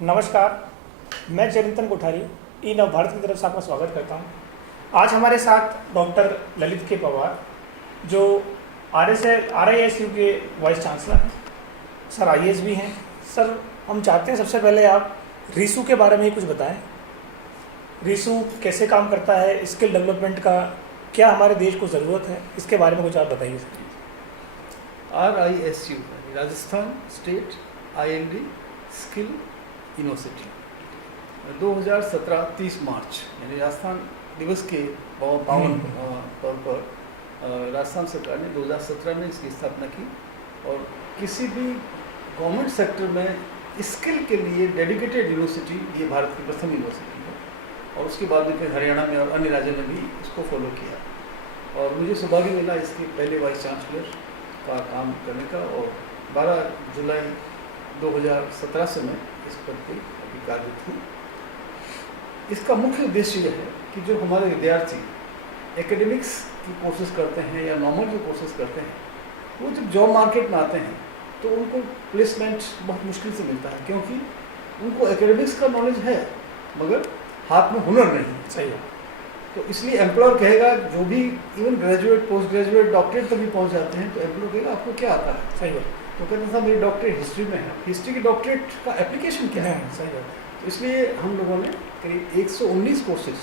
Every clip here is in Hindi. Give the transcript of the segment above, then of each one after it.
नमस्कार, मैं चिरंतन कोठारी ई नवभारत की तरफ से आपका स्वागत करता हूं। आज हमारे साथ डॉक्टर ललित के पवार जो RISU के वाइस चांसलर हैं, सर IAS भी हैं। सर, हम चाहते हैं सबसे पहले आप RISU के बारे में ही कुछ बताएं। RISU कैसे काम करता है, स्किल डेवलपमेंट का क्या हमारे देश को ज़रूरत है, इसके बारे में कुछ आप बताइए sir. RISU Rajasthan state ILD skill university 2017 30 मार्च यानी राजस्थान दिवस के पावन तौर पर राजस्थान सरकार ने 2017 में इसकी स्थापना की और किसी भी गवर्नमेंट सेक्टर में स्किल के लिए डेडिकेटेड यूनिवर्सिटी ये भारत की प्रथम यूनिवर्सिटी है। और उसके बाद में फिर हरियाणा में और अन्य राज्यों में भी इसको फॉलो किया और मुझे सौभाग्य मिला इसके पहले वाइस चांसलर का काम करने का। और 12 जुलाई 2017 से मैं इस पद पर अभी कार्यरत हूँ। इसका मुख्य उद्देश्य यह है कि जो हमारे विद्यार्थी एकेडमिक्स की कोर्सेज करते हैं या नॉर्मल जो कोर्सेज करते हैं, वो जब जॉब मार्केट में आते हैं तो उनको प्लेसमेंट बहुत मुश्किल से मिलता है, क्योंकि उनको एकेडमिक्स का नॉलेज है मगर हाथ में हुनर नहीं। सही है। तो इसलिए एम्प्लॉयर कहेगा, जो भी even graduate post graduate doctorate तक भी पहुँच जाते हैं, तो एम्प्लॉयर कहेगा आपको क्या आता है। सही बात। तो कहते हैं मेरी डॉक्टरेट हिस्ट्री में है, हिस्ट्री की डॉक्टरेट का एप्लीकेशन क्या है। सही बात। तो इसलिए हम लोगों ने करीब 119 कोर्सेज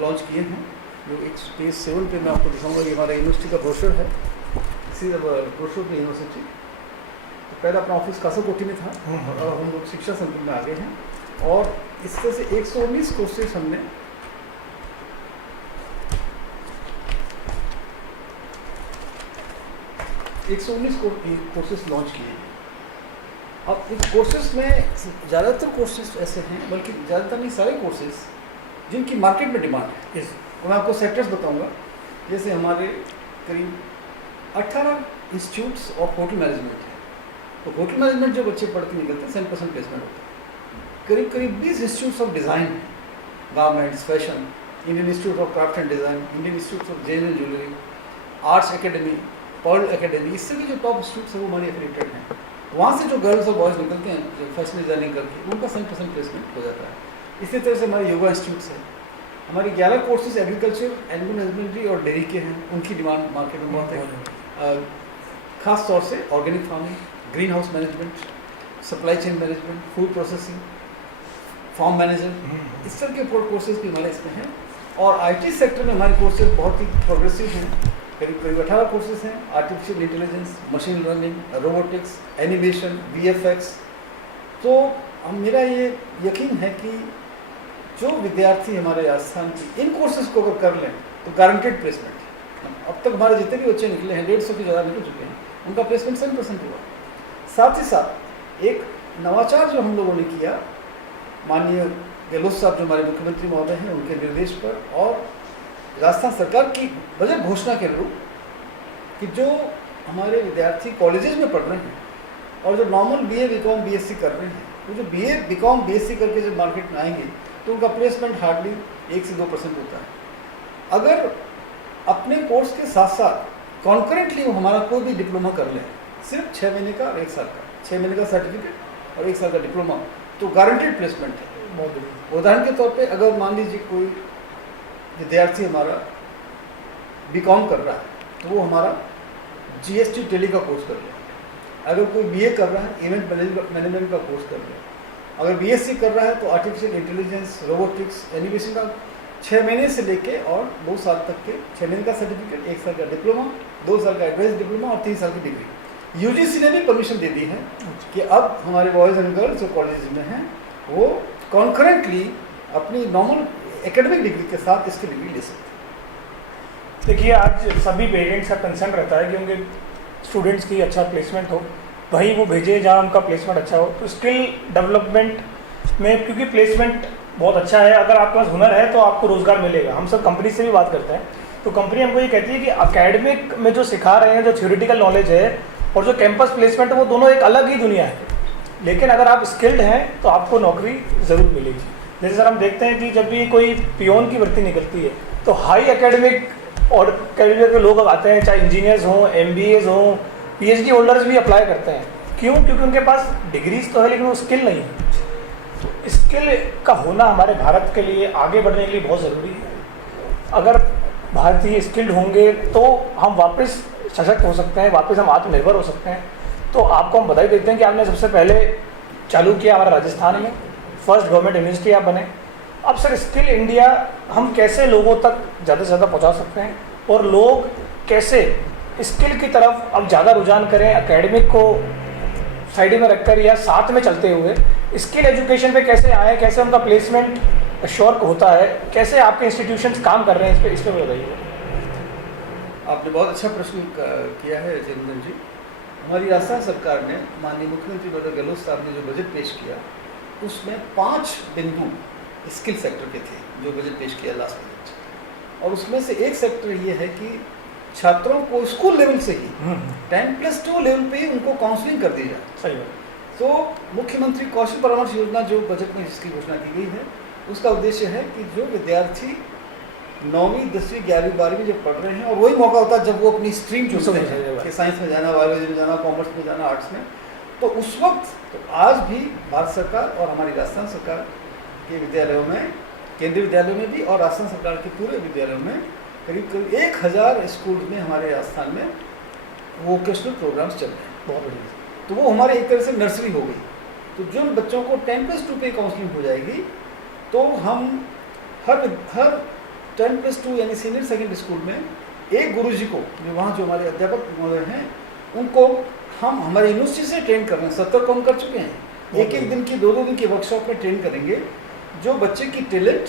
लॉन्च किए हैं, जो एक पेज 7 पे मैं आपको दिखाऊंगा। ये हमारा यूनिवर्सिटी का ब्रोशर है, इसी ब्रोशर पे यूनिवर्सिटी। तो पहले अपना ऑफिस कासाकोठी में था और हम लोग शिक्षा संकुल में आ गए हैं और इस तरह से 119 कोर्सेज हमने कोर्सेज लॉन्च किए हैं। अब इस कोर्सेज में ज़्यादातर कोर्सेज ऐसे हैं, बल्कि ज़्यादातर नहीं सारे कोर्सेज जिनकी मार्केट में डिमांड है। तो मैं आपको सेक्टर्स बताऊंगा। जैसे हमारे करीब 18 इंस्टीट्यूट्स ऑफ होटल मैनेजमेंट है, तो होटल मैनेजमेंट जो बच्चे पढ़ के निकलते हैं 100% प्लेसमेंट होता है। करीब 20 इंस्टीट्यूट्स ऑफ डिज़ाइन है, garments, fashion, Indian institute of craft and design, Indian institute of gem and jewellery, arts academy, pearl academy, इससे भी जो टॉप इंस्टीट्यूट्स हैं वो हमारे एफिलिएटेड हैं। वहाँ से जो गर्ल्स और बॉयज़ निकलते हैं जो फैशन डिज़ाइनिंग करके, उनका 100% प्लेसमेंट हो जाता है। इसी तरह से हमारे योगा इंस्टीट्यूट्स हैं। हमारे 11 कोर्सेज एग्रीकल्चर, एनिमल हस्बेंड्री और डेयरी के हैं, उनकी डिमांड मार्केट में बहुत है। ख़ास तौर से organic farming, green house management, supply chain management, food processing, farm manager, इस तरह के कोर्सेज भी हमारे इसमें हैं। और IT सेक्टर में हमारे कोर्सेज बहुत ही प्रोग्रेसिव हैं। करीब 18 कोर्सेज हैं। Artificial intelligence, machine learning, robotics, animation, VFX। तो मेरा ये यकीन है कि जो विद्यार्थी हमारे राजस्थान की इन कोर्सेज को अगर कर लें तो गारंटेड प्लेसमेंट है। अब तक हमारे जितने भी बच्चे निकले हैं, 150 के ज़्यादा निकल चुके हैं, उनका प्लेसमेंट 100% हुआ। साथ ही साथ एक नवाचार जो हम लोगों ने किया, माननीय गहलोत साहब जो हमारे मुख्यमंत्री महोदय हैं, उनके निर्देश पर और राजस्थान सरकार की बजट घोषणा के अनुरूप, कि जो हमारे विद्यार्थी कॉलेजेस में पढ़ रहे हैं और जो नॉर्मल BA BCom BSc कर रहे हैं, तो जो BA BCom BSc करके जब मार्केट में आएंगे तो उनका प्लेसमेंट हार्डली 1 से 2% होता है। अगर अपने कोर्स के साथ साथ कॉन्करेंटली वो हमारा कोई भी डिप्लोमा कर लें, सिर्फ 6 महीने का और 1 साल का, 6 महीने का सर्टिफिकेट और 1 साल का डिप्लोमा, तो गारंटेड प्लेसमेंट है। उदाहरण के तौर पे अगर मान लीजिए कोई विद्यार्थी हमारा BCom कर रहा है तो वो हमारा GST टेली का कोर्स कर ले। अगर कोई BA कर रहा है, इवेंट मैनेजमेंट का कोर्स कर ले। अगर BSc कर रहा है तो आर्टिफिशियल इंटेलिजेंस, रोबोटिक्स, एनिमेशन का 6 महीने से लेके और 2 साल तक के 6 महीने का सर्टिफिकेट, 1 साल का डिप्लोमा, 2 साल का एडवांस डिप्लोमा और 3 साल की डिग्री। UGC ने भी परमिशन दे दी है कि अब हमारे बॉयज़ एंड गर्ल्स जो कॉलेज में हैं वो कॉन्करेंटली अपनी नॉर्मल एकेडमिक डिग्री के साथ इसकी डिग्री ले सकते हैं। देखिए, आज सभी पेरेंट्स का कंसर्न रहता है कि उनके स्टूडेंट्स की अच्छा प्लेसमेंट हो, वहीं वो भेजें जहाँ उनका प्लेसमेंट अच्छा हो। तो स्किल डेवलपमेंट में, क्योंकि प्लेसमेंट बहुत अच्छा है, अगर आपके पास हुनर है तो आपको रोज़गार मिलेगा। हम सब कंपनी से भी बात करते हैं तो कंपनी हमको ये कहती है कि अकेडमिक में जो सिखा रहे हैं, जो थ्योरेटिकल नॉलेज है और जो कैंपस प्लेसमेंट है, वो दोनों एक अलग ही दुनिया है। लेकिन अगर आप स्किल्ड हैं तो आपको नौकरी ज़रूर मिलेगी। जैसे सर हम देखते हैं कि जब भी कोई पियोन की भर्ती निकलती है तो हाई एकेडमिक और कैरियर के लोग आते हैं, चाहे इंजीनियर्स हों, MBAs हों, PhD होल्डर्स भी अप्लाई करते हैं। क्यों? क्योंकि उनके पास डिग्रीज तो है लेकिन वो स्किल नहीं है। स्किल का होना हमारे भारत के लिए आगे बढ़ने के लिए बहुत ज़रूरी है। अगर भारतीय स्किल्ड होंगे तो हम वापस सशक्त हो सकते हैं, वापस हम आत्मनिर्भर हो सकते हैं। तो आपको हम बधाई देते हैं कि आपने सबसे पहले चालू किया हमारे राजस्थान में, फर्स्ट गवर्नमेंट यूनिवर्सिटी आप बने। अब सर स्किल इंडिया हम कैसे लोगों तक ज़्यादा से ज़्यादा पहुंचा सकते हैं और लोग कैसे स्किल की तरफ अब ज़्यादा रुझान करें, एकेडमिक को साइड में रखकर या साथ में चलते हुए स्किल एजुकेशन पे कैसे आए, कैसे उनका प्लेसमेंट श्योर होता है, कैसे आपके इंस्टीट्यूशंस काम कर रहे हैं, इस पर बताइए। आपने बहुत अच्छा प्रश्न किया है चंदन जी। हमारी राजस्थान सरकार ने माननीय मुख्यमंत्री डॉक्टर गहलोत साहब ने जो बजट पेश किया उसमें 5 बिंदु स्किल सेक्टर के थे जो बजट पेश किया लास्ट बजट। और उसमें से एक सेक्टर ये है कि छात्रों को स्कूल लेवल से ही 10+2 लेवल पे ही उनको काउंसलिंग कर दी जाए। सही बात। तो मुख्यमंत्री कौशल परामर्श योजना जो बजट में जिसकी घोषणा की गई है उसका उद्देश्य है कि जो विद्यार्थी 9वीं 10वीं 11वीं 12वीं जब पढ़ रहे हैं और वही मौका होता है जब वो अपनी स्ट्रीम चुनते हैं कि साइंस में जाना, बायोलॉजी में जाना, कॉमर्स में जाना, आर्ट्स में, तो उस वक्त तो आज भी भारत सरकार और हमारी राजस्थान सरकार के विद्यालयों में, केंद्रीय विद्यालयों में भी और राजस्थान सरकार के पूरे विद्यालयों में करीब करीब 1000 स्कूल में हमारे राजस्थान में वोकेशनल प्रोग्राम्स चल रहे हैं। बहुत बढ़िया। तो वो हमारे एक तरह से नर्सरी हो गई। तो जिन बच्चों को 10+2 पे काउंसलिंग हो जाएगी तो हम हर 10+2 यानी सीनियर सेकेंडरी स्कूल में एक गुरुजी को, जो वहाँ जो हमारे अध्यापक महोदय हैं, उनको हम हमारी यूनिवर्सिटी से ट्रेन कर रहे हैं। 70 कम कर चुके हैं। एक दिन की 2-2 दिन की वर्कशॉप में ट्रेन करेंगे जो बच्चे की टैलेंट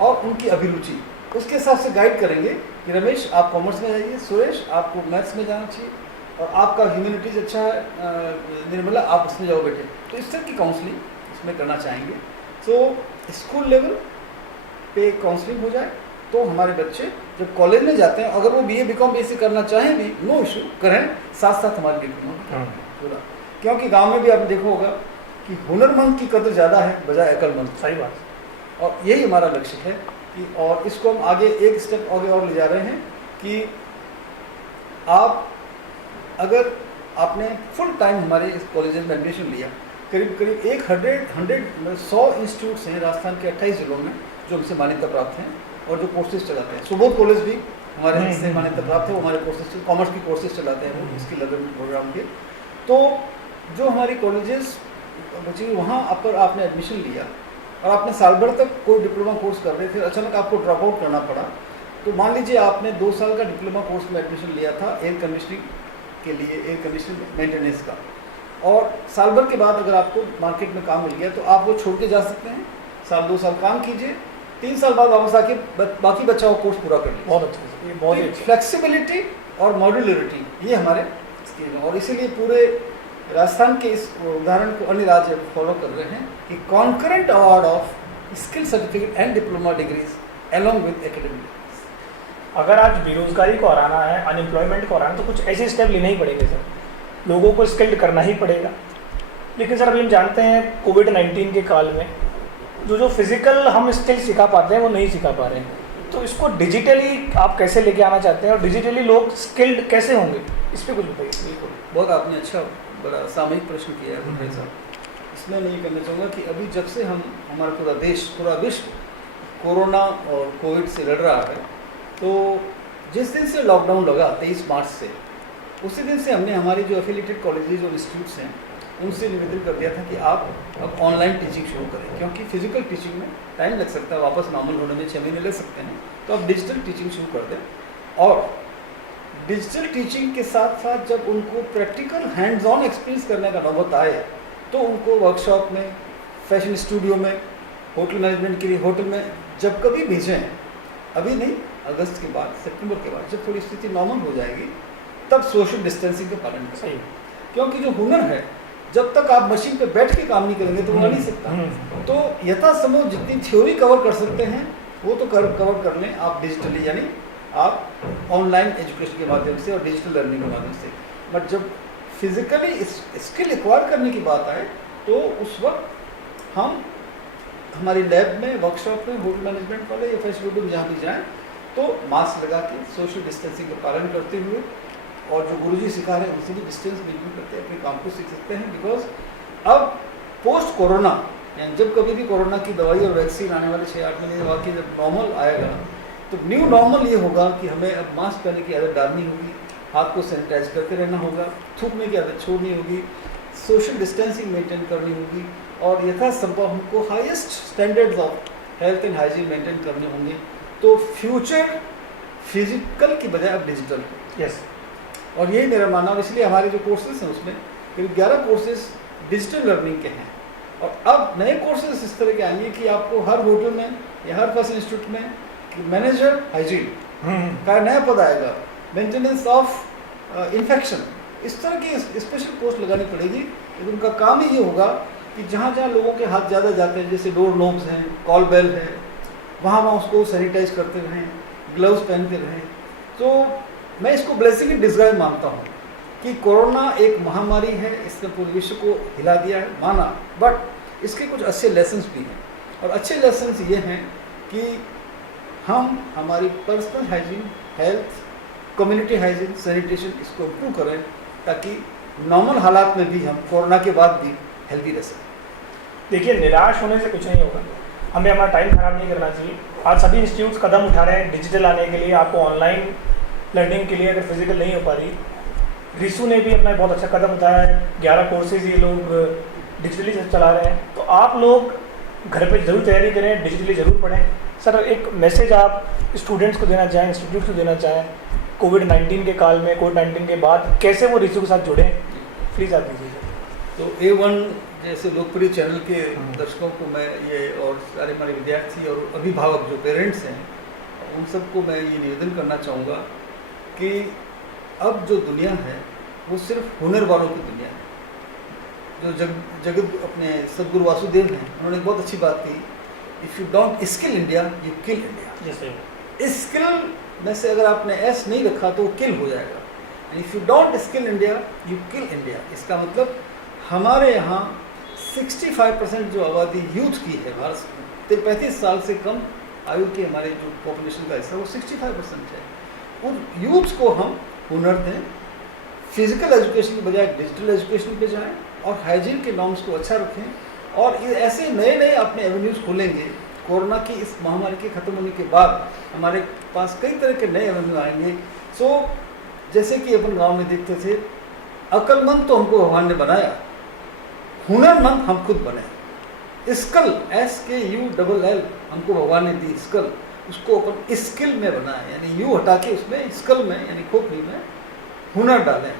और उनकी अभिरुचि उसके हिसाब से गाइड करेंगे कि रमेश आप कॉमर्स में जाइए, सुरेश आपको मैथ्स में जाना चाहिए और आपका ह्यूमैनिटीज़ अच्छा है, निर्मला आप उसमें जाओ बेटे। तो इस तरह की काउंसलिंग इसमें करना चाहेंगे। तो स्कूल लेवल पे काउंसलिंग हो जाए तो हमारे बच्चे जब कॉलेज में जाते हैं, अगर वो BA BCom BSc करना चाहें भी, नो इशू, करें, साथ साथ हमारे डिप्लोमा पूरा। क्योंकि गांव में भी आपने देखा होगा कि हुनरमंद की कदर ज़्यादा है बजाय अकलमंद। सही बात। और यही हमारा लक्ष्य है कि और इसको हम आगे एक स्टेप आगे और ले जा रहे हैं कि आप अगर आपने फुल टाइम हमारे इस कॉलेज में एडमिशन लिया, करीब करीब 100 इंस्टीट्यूट्स हैं राजस्थान के 28 जिलों में जो हमसे मान्यता प्राप्त हैं और जो कोर्सेज चलाते हैं। सुबोध कॉलेज भी हमारे इससे मान्यता प्राप्त है, वो हमारे कोर्सेज, कॉमर्स की कोर्सेज चलाते हैं वो स्किल डेवलपमेंट प्रोग्राम के। तो जो हमारी कॉलेजेस बच्चे वहाँ पर आपने एडमिशन लिया और आपने साल भर तक कोई डिप्लोमा कोर्स कर रहे थे, अचानक आपको ड्रॉप आउट करना पड़ा, तो मान लीजिए आपने 2 साल का डिप्लोमा कोर्स में एडमिशन लिया था एयर कंडीशनिंग के लिए, एयर कंडीशनिंग मेंटेनेंस का, और साल भर के बाद अगर आपको मार्केट में काम मिल गया तो आप वो छोड़ के जा सकते हैं। साल 2 साल काम कीजिए, 3 साल बाद वापस आके बाकी बच्चा वो कोर्स पूरा कर लीजिए। बहुत अच्छा, ये बहुत अच्छा। फ्लेक्सिबिलिटी और मॉड्यूलरिटी ये हमारे स्किल है और इसीलिए पूरे राजस्थान के इस उदाहरण को अन्य राज्य फॉलो कर रहे हैं कि concurrent award of skill certificate and diploma degrees along with academic. अगर आज बेरोजगारी को हराना है, अनएम्प्लॉयमेंट को हराना है, तो कुछ ऐसे स्टेप लेने ही पड़ेंगे सर, लोगों को स्किल्ड करना ही पड़ेगा। लेकिन सर अभी हम जानते हैं कोविड-19 के काल में जो फिजिकल हम स्किल सिखा पाते हैं वो नहीं सिखा पा रहे हैं, तो इसको डिजिटली आप कैसे लेके आना चाहते हैं और डिजिटली लोग स्किल्ड कैसे होंगे, इस पर कुछ बताइए। बिल्कुल, बहुत आपने अच्छा बड़ा सामयिक प्रश्न किया है भाई साहब। इसमें मैं ये कहना चाहूँगा कि अभी जब से हमारा पूरा देश, पूरा विश्व कोरोना और कोविड से लड़ रहा है, तो जिस दिन से लॉकडाउन लगा 23 मार्च से, उसी दिन से हमने हमारे जो एफिलिएटेड कॉलेजेस और इंस्टीट्यूट्स हैं उनसे निवेदन कर दिया था कि आप अब ऑनलाइन टीचिंग शुरू करें, क्योंकि फिजिकल टीचिंग में टाइम लग सकता है, वापस नॉर्मल होने में 6 महीने लग सकते हैं, तो आप डिजिटल टीचिंग शुरू कर दें। और डिजिटल टीचिंग के साथ साथ जब उनको प्रैक्टिकल हैंड्स ऑन एक्सपीरियंस करने का नौबत आए तो उनको वर्कशॉप में, फैशन स्टूडियो में, होटल मैनेजमेंट के लिए होटल में जब कभी भेजें, अभी नहीं, अगस्त के बाद, सितंबर के बाद जब थोड़ी स्थिति नॉर्मल हो जाएगी तब सोशल डिस्टेंसिंग का पालन करें। क्योंकि जो हुनर है, जब तक आप मशीन पे बैठ के काम नहीं करेंगे तो बना नहीं सकता। तो यथासंभव जितनी थ्योरी कवर कर सकते हैं वो तो कवर कर लें आप डिजिटली, यानी आप ऑनलाइन एजुकेशन के माध्यम से और डिजिटल लर्निंग के माध्यम से। बट जब फिजिकली स्किल एक्वायर करने की बात आए तो उस वक्त हम हमारी लैब में, वर्कशॉप में, होटल मैनेजमेंट वाले या फैशन में जहाँ भी जाएँ तो मास्क लगा के सोशल डिस्टेंसिंग का पालन करते हुए और जो गुरुजी सिखा रहे हैं उनसे भी डिस्टेंस मेंटेन करते अपने काम को सीख सकते हैं। बिकॉज अब पोस्ट कोरोना यानी जब कभी भी कोरोना की दवाई और वैक्सीन आने वाले 6-8 महीने बाद की जब नॉर्मल आएगा, तो न्यू नॉर्मल ये होगा कि हमें अब मास्क पहनने की आदत डालनी होगी, हाथ को सैनिटाइज करते रहना होगा, थूकने की आदत छोड़नी होगी, सोशल डिस्टेंसिंग मेंटेन करनी होगी और यथासंभव हमको highest standards of health and hygiene maintain करने होंगे। तो फ्यूचर फिजिकल की बजाय अब डिजिटल है। यस। और यही मेरा मानना, और इसलिए हमारे जो कोर्सेज हैं उसमें करीब 11 कोर्सेज डिजिटल लर्निंग के हैं। और अब नए कोर्सेज इस तरह के आएंगे कि आपको हर होटल में या हर फर्स्ट इंस्टीट्यूट में मैनेजर हाइजीन का नया पद आएगा, मेंटेनेंस ऑफ इन्फेक्शन, इस तरह की स्पेशल पोस्ट लगानी पड़ेगी। लेकिन उनका काम ही ये होगा कि जहाँ जहाँ लोगों के हाथ ज़्यादा जाते हैं, जैसे डोर नोब्स हैं, कॉल बेल है, वहाँ वहाँ उसको सैनिटाइज करते रहें, ग्लव्स पहनते रहें। तो मैं इसको ब्लेसिंग इन डिस्गाइज मानता हूँ कि कोरोना एक महामारी है, इसने पूरे विश्व को हिला दिया है, माना, बट इसके कुछ अच्छे लेसन्स भी हैं। और अच्छे लेसन्स ये हैं कि हम हमारी personal hygiene, health, community hygiene, sanitation इसको इम्प्रूव करें ताकि नॉर्मल हालात में भी हम कोरोना के बाद भी हेल्दी रह सकें। देखिए, निराश होने से कुछ नहीं होगा, हमें हमारा टाइम खराब नहीं करना चाहिए। आज सभी इंस्टीट्यूट्स कदम उठा रहे हैं डिजिटल आने के लिए, आपको ऑनलाइन लर्निंग के लिए, अगर फिजिकल नहीं हो पा रही। रिसू ने भी अपना बहुत अच्छा कदम उठाया है, 11 कोर्सेज ये लोग डिजिटली चला रहे हैं। तो आप लोग घर पे ज़रूर तैयारी करें, डिजिटली ज़रूर पढ़ें। सर, एक मैसेज आप स्टूडेंट्स को देना चाहें, इंस्टीट्यूट को देना चाहें, कोविड-19 के काल में, कोविड-19 के बाद कैसे वो रिसू के साथ जुड़ें, प्लीज़ आप दीजिए। तो A1 जैसे लोकप्रिय चैनल के दर्शकों को मैं ये, और सारे हमारे विद्यार्थी और अभिभावक जो पेरेंट्स हैं, उन सबको मैं ये निवेदन करना चाहूँगा कि अब जो दुनिया है वो सिर्फ हुनर वालों की दुनिया है। जो जगत अपने सदगुरु वासुदेव हैं, उन्होंने बहुत अच्छी बात की, if you don't skill India you kill India. Skill में से अगर आपने एस नहीं रखा तो वो किल हो जाएगा। If you don't skill India you kill India. इसका मतलब हमारे यहाँ 65% जो आबादी यूथ की है, भारत 35 साल से कम आयु के हमारे जो पॉपुलेशन का हिस्सा, वो 65% है। उन यूथ को हम हुनर दें, फिजिकल एजुकेशन की बजाय डिजिटल एजुकेशन पे जाएं और हाइजीन के नॉर्म्स को अच्छा रखें। और ये ऐसे नए नए अपने एवेन्यूज़ खोलेंगे। कोरोना की इस महामारी के ख़त्म होने के बाद हमारे पास कई तरह के नए एवेन्यू आएंगे। सो जैसे कि अपन गांव में देखते थे, अक्लमंद तो हमको भगवान ने बनाया, हुनरमंद हम खुद बने। स्किल SKULL हमको भगवान ने दी स्किल, उसको अपन स्किल में बनाए, यानी यू हटा के उसमें स्किल में यानी खोपड़ी में हुनर डालें।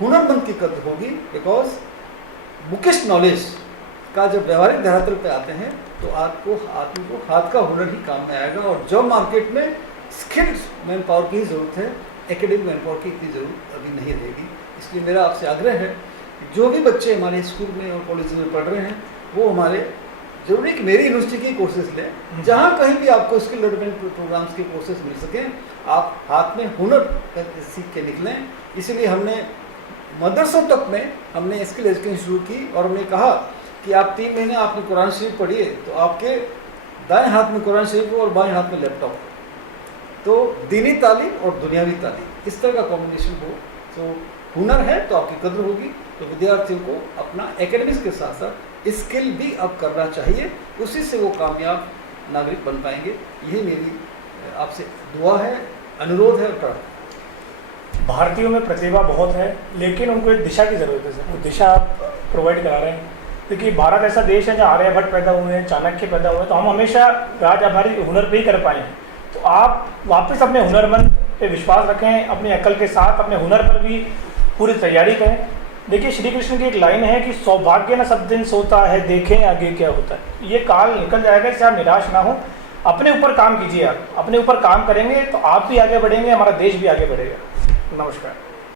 हुनरमंद की कदर होगी, बिकॉज बुकिश नॉलेज का जब व्यवहारिक धरातल पे आते हैं तो आपको आदमी को हाथ का हुनर ही काम में आएगा। और जॉब मार्केट में स्किल्ड मैन पावर की ही ज़रूरत है, एकेडमिक मैन पावर की इतनी ज़रूरत अभी नहीं रहेगी। इसलिए मेरा आपसे आग्रह है, जो भी बच्चे हमारे स्कूल में और कॉलेज में पढ़ रहे हैं वो हमारे जरूरी कि मेरी यूनिवर्सिटी के कोर्सेज लें, जहाँ कहीं भी आपको स्किल डेवलपमेंट प्रोग्राम्स के कोर्सेज मिल सकें, आप हाथ में हुनर सीख के निकलें। इसीलिए हमने मदरसों तक में हमने स्किल एजुकेशन शुरू की और हमने कहा कि आप 3 महीने आपने कुरान शरीफ पढ़िए तो आपके दाएं हाथ में कुरान शरीफ हो और बाएं हाथ में लैपटॉप हो, तो दीनी तालीम और दुनियावी तालीम इस तरह का कॉम्बिनेशन हो। तो हुनर है तो आपकी कदर होगी। तो विद्यार्थियों को अपना एकेडमिक्स के साथ साथ स्किल भी अब करना चाहिए, उसी से वो कामयाब नागरिक बन पाएंगे। यही मेरी आपसे दुआ है, अनुरोध है और प्रार्थना। भारतीयों में प्रतिभा बहुत है, लेकिन उनको एक दिशा की ज़रूरत है सर। वो दिशा आप प्रोवाइड करा रहे हैं, क्योंकि भारत ऐसा देश है जहाँ आर्यभट्ट पैदा हुए हैं, चाणक्य पैदा हुए हैं, तो हम हमेशा राज आभारी हुनर पे ही कर पाए हैं। तो आप वापस अपने हुनरमंद पे विश्वास रखें, अपनी अकल के साथ अपने हुनर पर भी पूरी तैयारी करें। देखिए, श्री कृष्ण की एक लाइन है कि सौभाग्य न सब दिन सोता है, देखें आगे क्या होता है। ये काल निकल जाएगा, इससे आप निराश ना हो, अपने ऊपर काम कीजिए। आप अपने ऊपर काम करेंगे तो आप भी आगे बढ़ेंगे, हमारा देश भी आगे बढ़ेगा। नमस्कार।